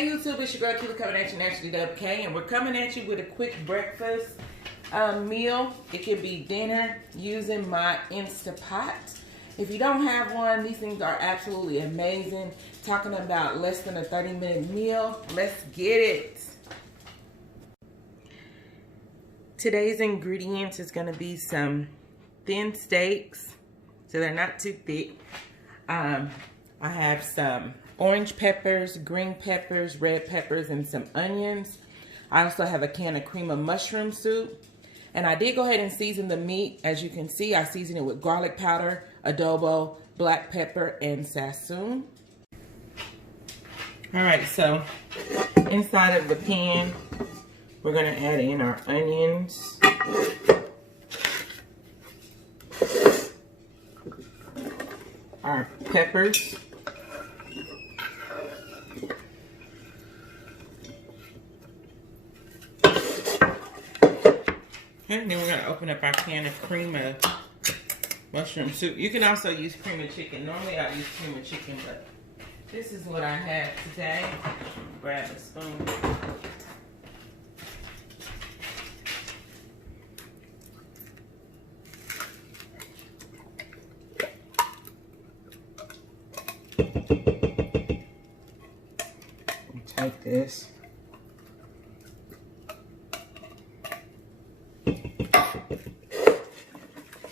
Hey YouTube, it's your girl Keela coming at you, naturally DubK, and we're coming at you with a quick breakfast meal. It can be dinner using my Instapot. If you don't have one, these things are absolutely amazing. Talking about less than a 30-minute meal. Let's get it. Today's ingredients is going to be some thin steaks, so they're not too thick. I have some orange peppers, green peppers, red peppers, and some onions. I also have a can of cream of mushroom soup. And I did go ahead and season the meat. As you can see, I seasoned it with garlic powder, adobo, black pepper, and sassoon. All right, so inside of the pan, we're gonna add in our onions. Our peppers. And then we're going to open up our can of cream of mushroom soup. You can also use cream of chicken. Normally I use cream of chicken, but this is what I have today. Grab a spoon. Take this.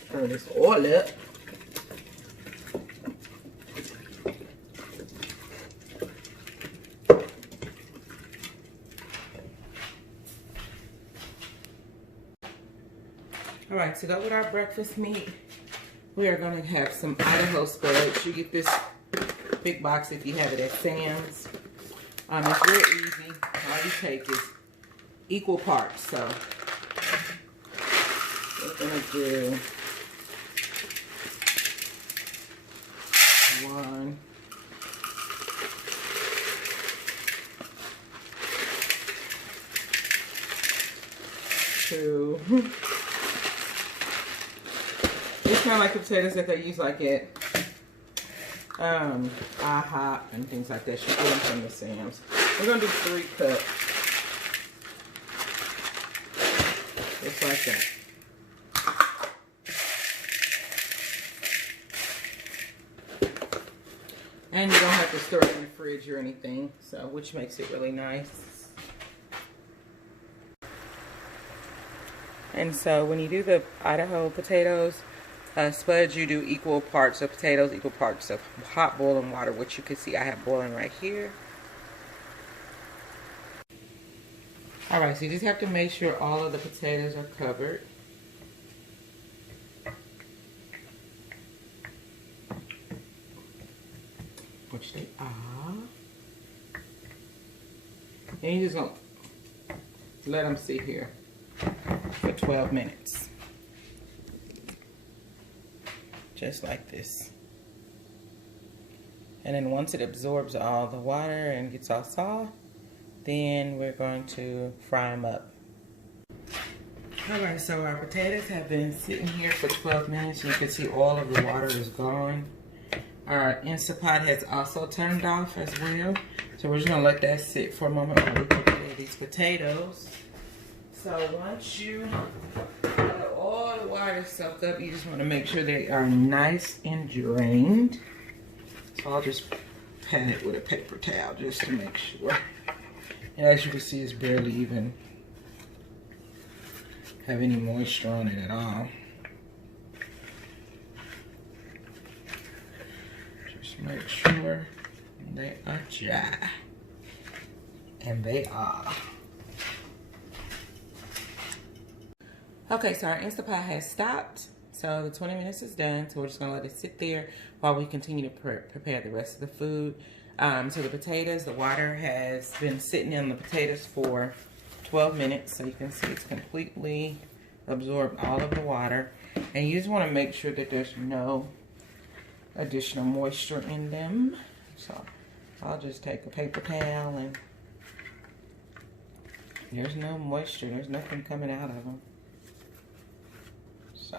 Stir this oil up. All right, to go with our breakfast meat, we are going to have some Idaho spinach. You get this big box if you have it at Sam's. It's real easy. All you take is equal parts. So we're going to do 1, 2. It's kind of like the potatoes that they use like at IHOP and things like that. You get them from the Sam's. We're going to do 3 cups. Just like that. And you don't have to store it in the fridge or anything, so which makes it really nice. And so when you do the Idaho potatoes, spuds, you do equal parts of potatoes, equal parts of hot boiling water, which you can see I have boiling right here. Alright, so you just have to make sure all of the potatoes are covered. Which they are. And you're just going to let them sit here for 12 minutes. Just like this. And then once it absorbs all the water and gets all soft, then we're going to fry them up. Alright, so our potatoes have been sitting here for 12 minutes. You can see all of the water is gone. Our Instapot has also turned off as well. So we're just going to let that sit for a moment while we prepare these potatoes. So once you let all the water soaked up, you just want to make sure they are nice and drained. So I'll just pat it with a paper towel just to make sure. And as you can see, it's barely even have any moisture on it at all. Make sure they are dry. And they are. Okay, so our Instapot has stopped. So the 20 minutes is done. So we're just going to let it sit there while we continue to prepare the rest of the food. So the potatoes, the water has been sitting in the potatoes for 12 minutes. So you can see it's completely absorbed all of the water. And you just want to make sure that there's no additional moisture in them. So I'll just take a paper towel and there's no moisture. There's nothing coming out of them. So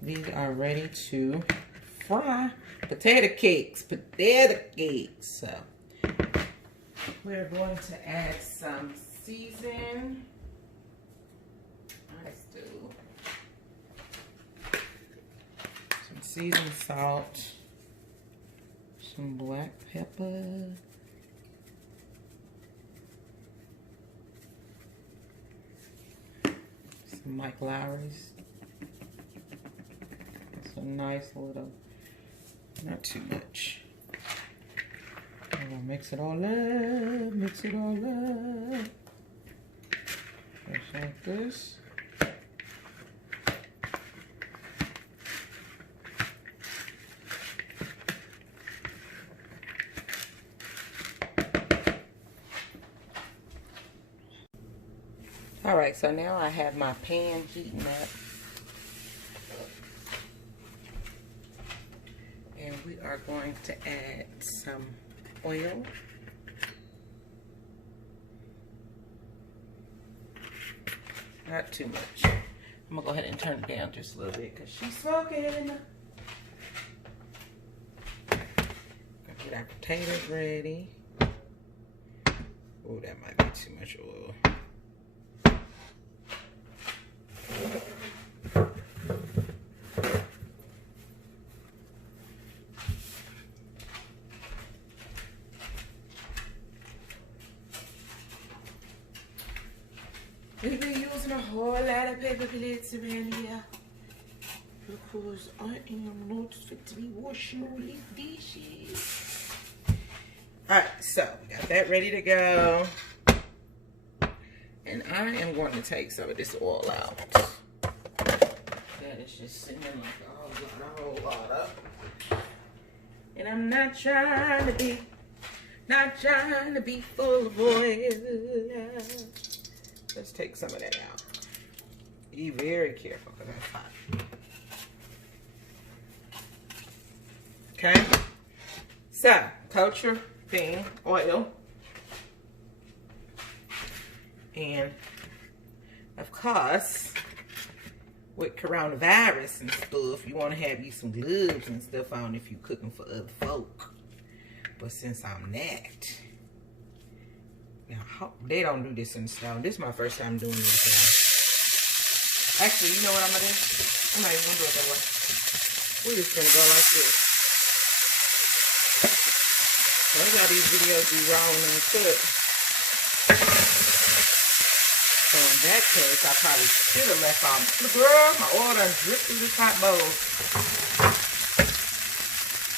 these are ready to fry potato cakes. Potato cakes. So we're going to add some season. Let's do some seasoned salt, some black pepper, some Mike Lowry's. It's a nice little, not too much. I'm gonna mix it all up, mix it all up. Just like this. All right, so now I have my pan heating up. And we are going to add some oil. Not too much. I'm gonna go ahead and turn it down just a little bit because she's smoking. Gonna get our potatoes ready. Oh, that might be too much oil. We've been using a whole lot of paper plates around here because I am not fit to be washing all these dishes. Alright, so we got that ready to go. And I am going to take some of this oil out. That is just sitting in like a whole lot up. And I'm not trying to be full of oil. Let's take some of that out. Be very careful because that's hot. Okay. So, culture thing, oil. And, of course, with coronavirus and stuff, you want to have you some gloves and stuff on if you're cooking for other folk. But since I'm not, now, they don't do this in the stove. This is my first time doing this, y'all. Actually, you know what I'm going to do? I'm not even going to do it that way. We're just going to go like this. So I got these videos be raw and uncut. So in that case, I probably should have left off. Look, girl, my oil done dripped through this hot bowl.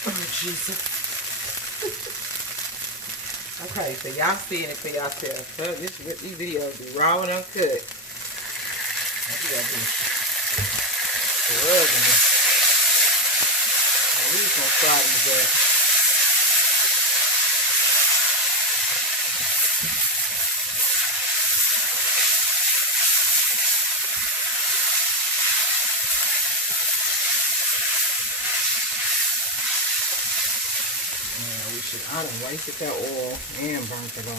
Oh, Jesus. Okay, so y'all seeing it for yourself. So these videos be raw and uncut. What you gotta do? Rubbing it. Now we just gonna fry these up. I done wasted that oil and burnt it all.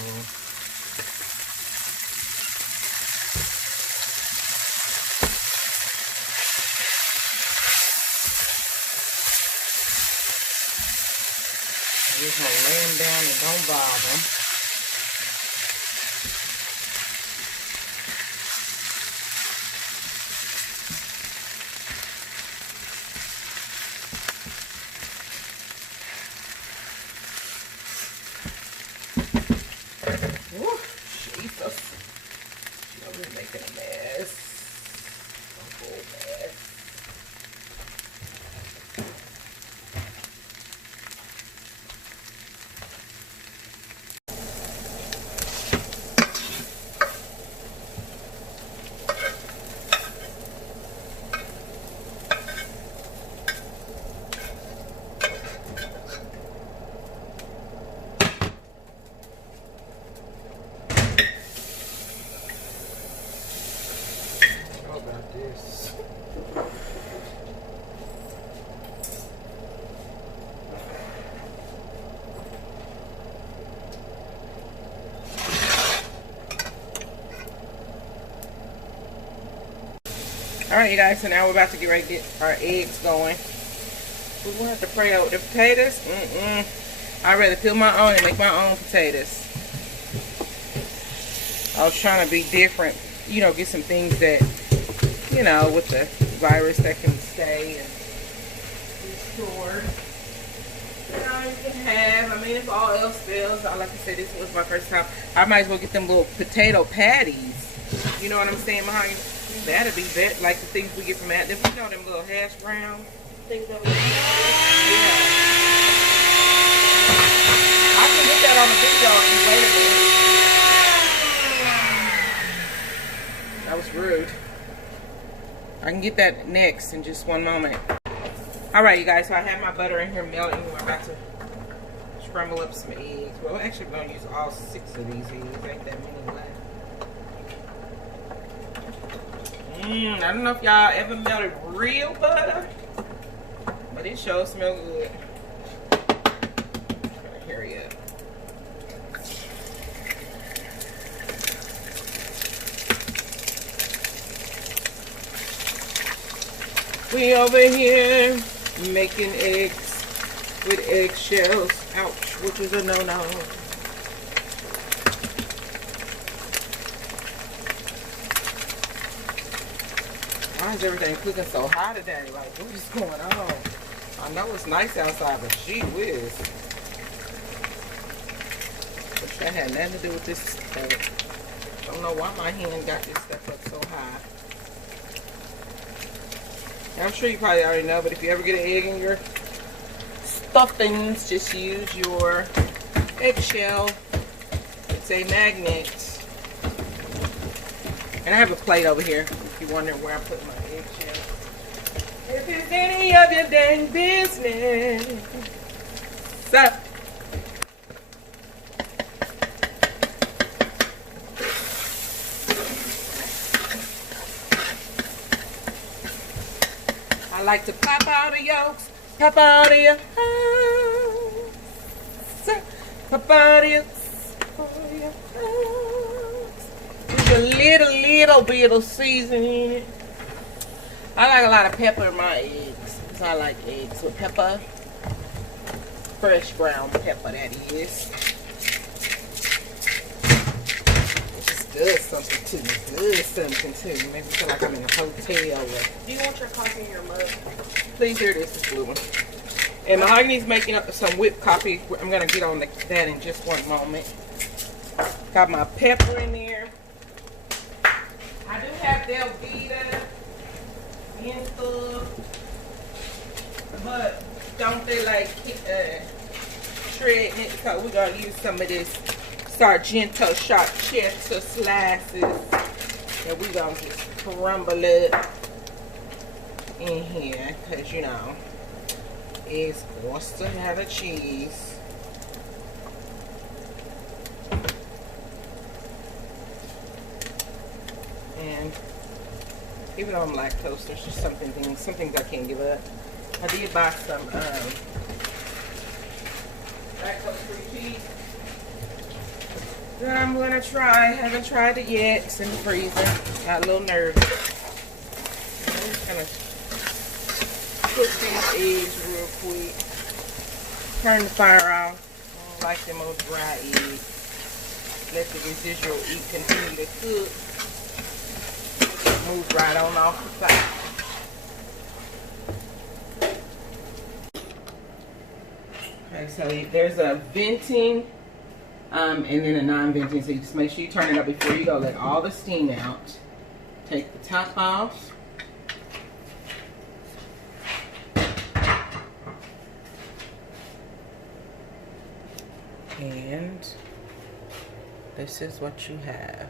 I'm just gonna lay them down and don't bother. Alright, you guys, so now we're about to get ready to get our eggs going. We won't have to pray over the potatoes. I'd rather peel my own and make my own potatoes. I was trying to be different, you know, get some things that, you know, with the virus that can stay and be stored. You know, you can have, I mean, if all else fails, like I said, this was my first time. I might as well get them little potato patties. You know what I'm saying, Mahogany? That'll be better, like the things we get from that. You know, them little hash browns. Things that we yeah. I can get that on the video if you wait a minute. That was rude. I can get that next in just one moment. Alright, you guys, so I have my butter in here melting. We're about to scramble up some eggs. Well, actually, we're going to use all 6 of these eggs. Ain't that many left. I don't know if y'all ever melted real butter, but it sure smells good. Gotta hurry up. We over here making eggs with eggshells. Ouch, which is a no-no. Why is everything cooking so hot today? Like, what is going on? I know it's nice outside, but gee whiz. Wish that had nothing to do with this stuff. Don't know why my hand got this stuff up so high. I'm sure you probably already know, but if you ever get an egg in your stuffings, just use your eggshell. It's a magnet. And I have a plate over here, if you're wondering where I'm putting my eggshell. If it's any of your dang business. So, I like to pop out the yolks, pop out of your house, pop out of your house. With a little bit of seasoning in it. I like a lot of pepper in my eggs, because I like eggs with pepper. Fresh ground pepper, that is. It just does something to me. Does something to me. Make me feel like I'm in a hotel. Do you want your coffee in your mug? Please, here it is, this blue one. And Mahogany's making up some whipped coffee. I'm going to get on that in just one moment. Got my pepper in there. I do have Velveeta and stuff. But don't they like shredding it? Because we're going to use some of this Sargento sharp cheddar slices. And we're going to just crumble it in here, because you know it's supposed to have a cheese. And even though I'm lactose, there's just some things I can't give up. I did buy some lactose-free cheese that I'm gonna try. Haven't tried it yet. It's in the freezer. Got a little nervous. I'm just gonna cook these eggs real quick. Turn the fire off. I don't like them old dry eggs. Let the residual heat continue to cook. Move right on off the fire. Okay, so there's a venting and then a non-venting. So you just make sure you turn it up before you go. Let all the steam out. Take the top off. And this is what you have.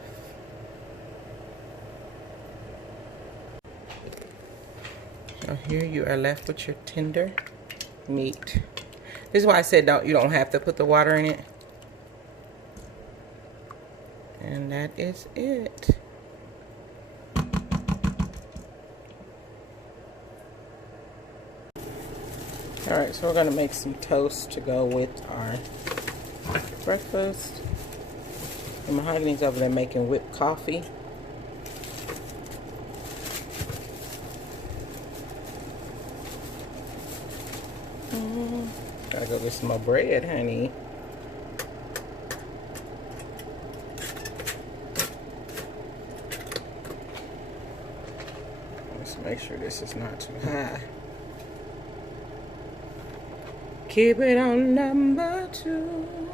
So here you are left with your tender meat. This is why I said you don't have to put the water in it. And that is it. Alright, so we're going to make some toast to go with our breakfast. And Mahogany's over there making whipped coffee. Gotta go get some more bread, honey. Let's make sure this is not too high. Keep it on number 2.